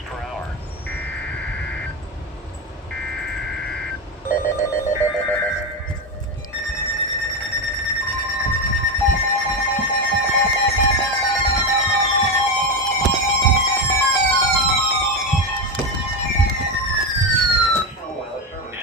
miles per hour.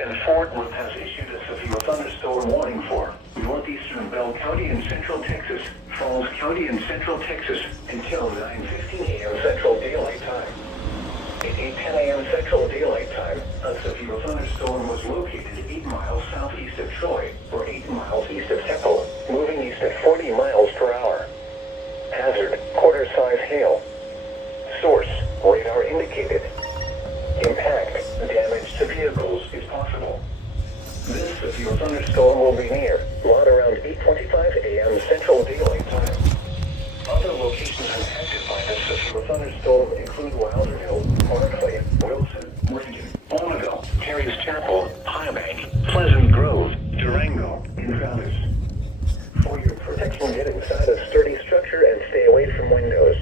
And Fort Worth has issued a severe thunderstorm warning for northeastern Bell County and central Texas, Falls County and central Texas until 9:15 a.m. Central Daylight Time. At 8:10 a.m. Central Daylight Time, a severe thunderstorm was located 8 miles southeast of Troy, or 8 miles east of Temple, moving east at 40 miles per hour. Hazard, quarter-size hail. Source, radar indicated. Impact, damage to vehicles is possible. This severe thunderstorm will be near, right around 8:25 a.m. Central Daylight Time. Other locations impacted by this severe thunderstorm include Wilderville, Barclay, Wilson, Reagan, Bonneville, Terry's Chapel, Highbank, Pleasant Grove, Durango, and Travis. For your protection, get inside a sturdy structure and stay away from windows.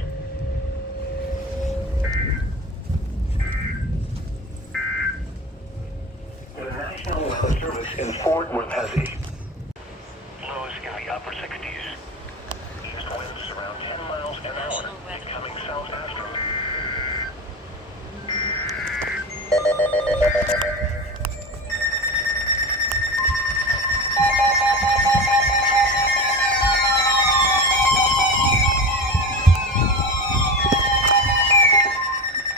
The National Weather Service in Fort Worth has issued lows in the upper 60s. East winds around 10 miles an hour, coming southwesterly.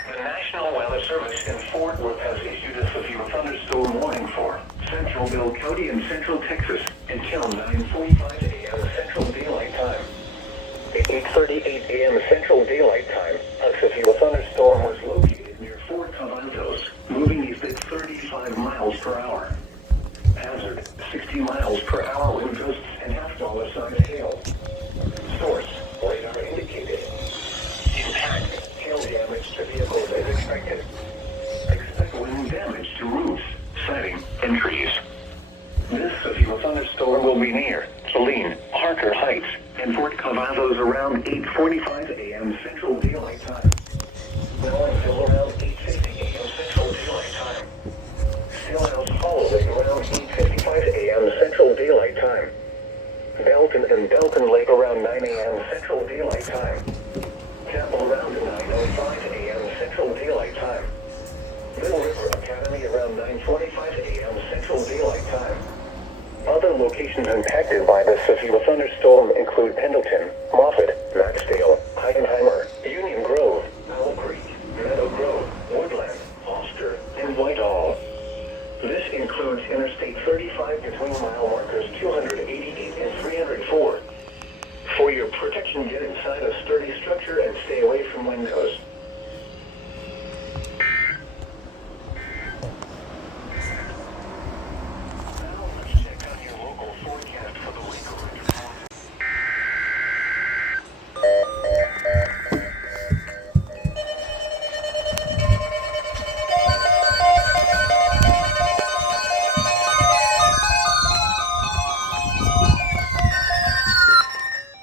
The National Weather Service in Fort Worth has issued a severe thunderstorm warning for central Bell County and central Texas until 9:45 a.m. Central Daylight Time. At 8:38 a.m. Central Daylight Time, a severe thunderstorm was located near Fort Cavazos, moving east at 35 miles per hour. Hazard, 60 miles per hour wind gusts and half-dollar-sized hail. Source, radar indicated. Impact, hail damage to vehicles is expected. Expect wind damage to roofs, siding, and trees. This severe thunderstorm will be near Saline, Parker Heights, and Fort Cavazos around 8:45 a.m. Central Daylight Time. Now until around 8:50 a.m. Central Daylight Time. Stillhouse Hollow around 8:55 a.m. Central Daylight Time. Belton and Belton Lake around 9 a.m. Central Daylight Time. Chapel around 9:05 a.m. Central Daylight Time. Middle River Academy around 9:45 a.m. Central Daylight Time. Other locations impacted by the severe thunderstorm include Pendleton, Moffett, Maxdale, Heidenheimer, Union Grove, Owl Creek, Meadow Grove, Woodland, Foster, and Whitehall. This includes Interstate 35 between mile markers 288 and 304. For your protection, get inside a sturdy structure and stay away from windows. Now let's check on your local forecast for the week around your home.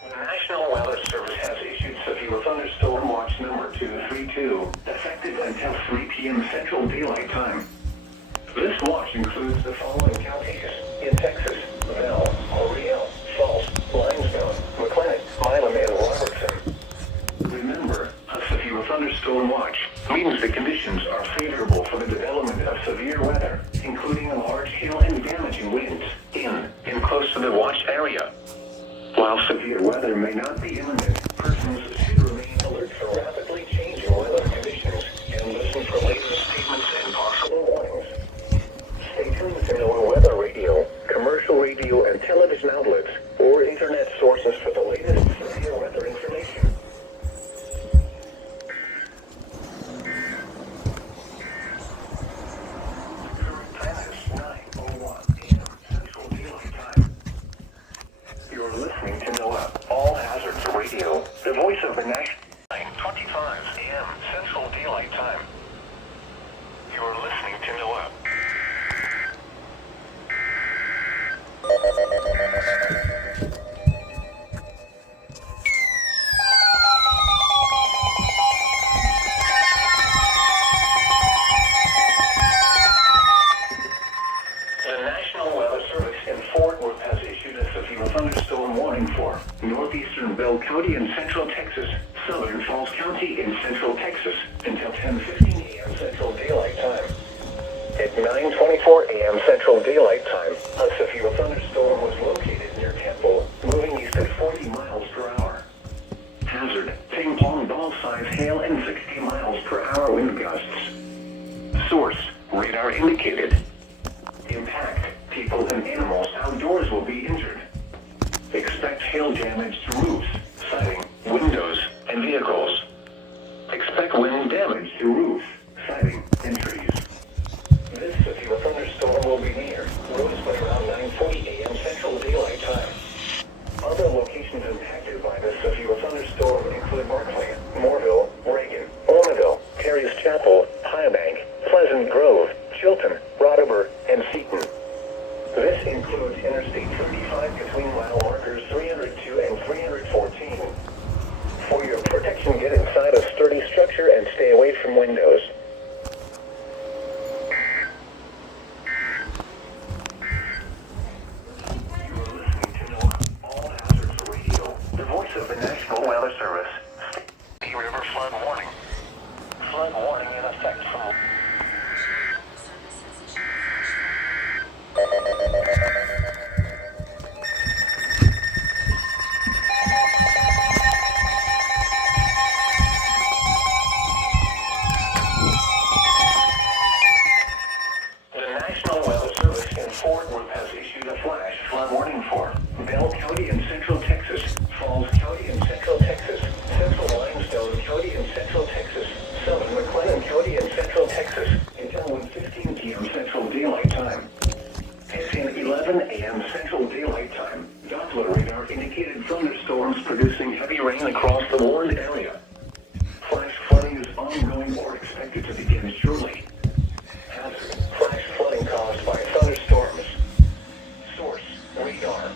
The National Weather Service has issued severe thunderstorm watch number 232, effective until 3 p.m. Central Daylight Time. This watch includes the following counties in Texas: Bell, Oriel, Falls, Limestone, McLennan, Milam, and Robertson. Remember, a severe thunderstorm watch means the conditions are favorable for the development of severe weather, including large hail and damaging winds in and close to the watched area. While severe weather may not be imminent, persons should remain alert for rapidly changing weather conditions and listen for latest statements and possible warnings. Stay tuned to our weather radio, commercial radio and television outlets, or internet sources for the latest severe weather information. The current time is 9:01 a.m. Central Daylight Time. You're listening to NOAA All Hazards Radio. Bell County in central Texas, Southern Falls County in central Texas, until 10:15 a.m. Central Daylight Time. At 9:24 a.m. Central Daylight Time, a severe thunderstorm was located near Temple, moving east at 40 miles per hour. Hazard, ping pong ball size hail and 60 miles per hour wind gusts. Source, radar indicated. Impact, people and animals outdoors will be injured. Expect hail damage to roofs, siding, windows, and vehicles. Expect wind damage to roofs, siding, and trees. This severe thunderstorm will be near Rosebud around 9:40 a.m. Central Daylight Time. Other locations impacted by this severe thunderstorm include Markley, Moorville, Reagan, Ormondale, Terry's Chapel, Highbank, Pleasant Grove, Chilton, Rodover, and Seaton. This includes Interstate 35 between mile markers 302 and 314. For your protection, get inside a sturdy structure and stay away from windows. You are listening to NOAA All Hazards Radio, the voice of the National Weather Service. Sea River flood warning. Flood warning in effect from... Fort Worth has issued a flash flood warning for Bell County in central Texas, Falls County in central Texas, Central Limestone County in central Texas, Southern McLennan County in central Texas, until 1:15 p.m. Central Daylight Time. At 10:11 a.m. Central Daylight Time, Doppler radar indicated thunderstorms producing heavy rain across the warned area. Flash flooding is ongoing or expected to begin shortly. Hazard, flash flooding caused by thunderstorms. Source, radar.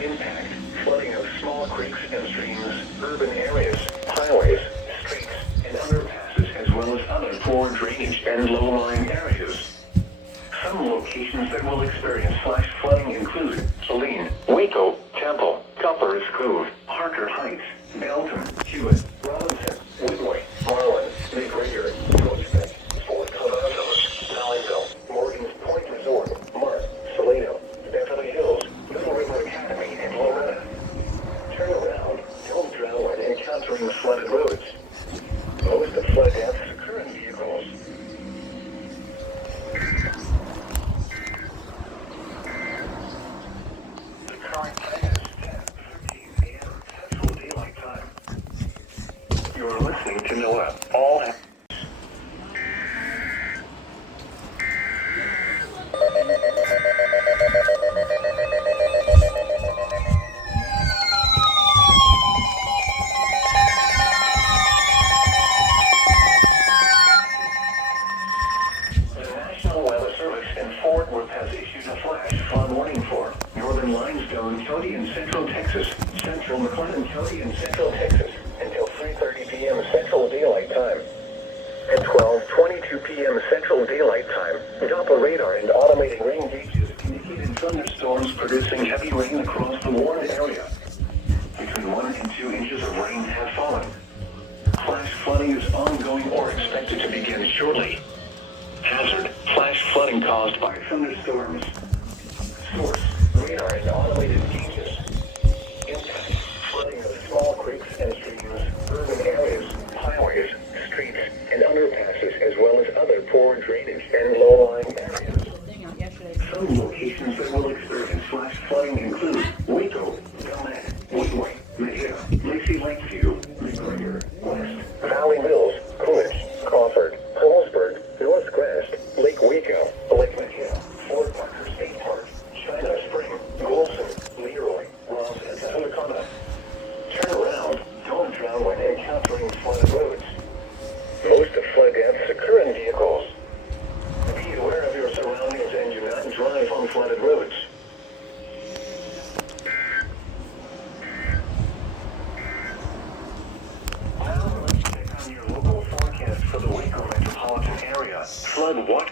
Impact, flooding of small creeks and streams, urban areas, highways, streets, and underpasses, as well as other poor drainage and low-lying areas. Some locations that will experience flash flooding include Saline, Waco, Temple, Cuppers Cove, Harker Heights, Belton, Hewitt, Robinson, Woodway, Marlin, McGregor, Roachbeck, Fort Columbus, Valleyville, Morgan's Point Resort, Mark, Salado, Beverly Hills, Little River Academy, and Loretta. Turn around, don't drown when encountering flooded roads. Most of flood deaths occur in vehicles. The current time is 10:13 a.m. Central Daylight Time. You're listening to NOAA All Hazards. The National Weather Service in Fort Worth has issued a flash flood warning for Northern Limestone County in central Texas, Central McLennan County in central Texas, until 3:30 p.m. Central Daylight Time. At 12:22 p.m. Central Daylight Time, Doppler radar and automated rain gauges indicated thunderstorms producing heavy rain across the warned area. Between 1 and 2 inches of rain have fallen. Flash flooding is ongoing or expected to begin shortly. Hazard, flash flooding caused by thunderstorms. Source, radar and automated gauges. Impact, flooding of small creeks and streams, urban areas, highways, streets, and underpasses, as well as other poor drainage and low-lying areas. Some locations that will experience flash flooding include Waco, Gillette, Woodway, Mejia, Lacey Lakeview, McGregor, West, Valley Mills, Coolidge, Crawford, Colesburg, North Crest, Lake Waco, Lake Mejia, Fort Parker State Park, China Spring, Golson, Leroy, Ross, and Tahunacana. Turn around, don't drown when encountering flooded roads. Most of flood deaths occur in vehicles. Be aware of your surroundings and do not drive on flooded roads. Now let's check on your local forecast for the Waco metropolitan area. Flood what?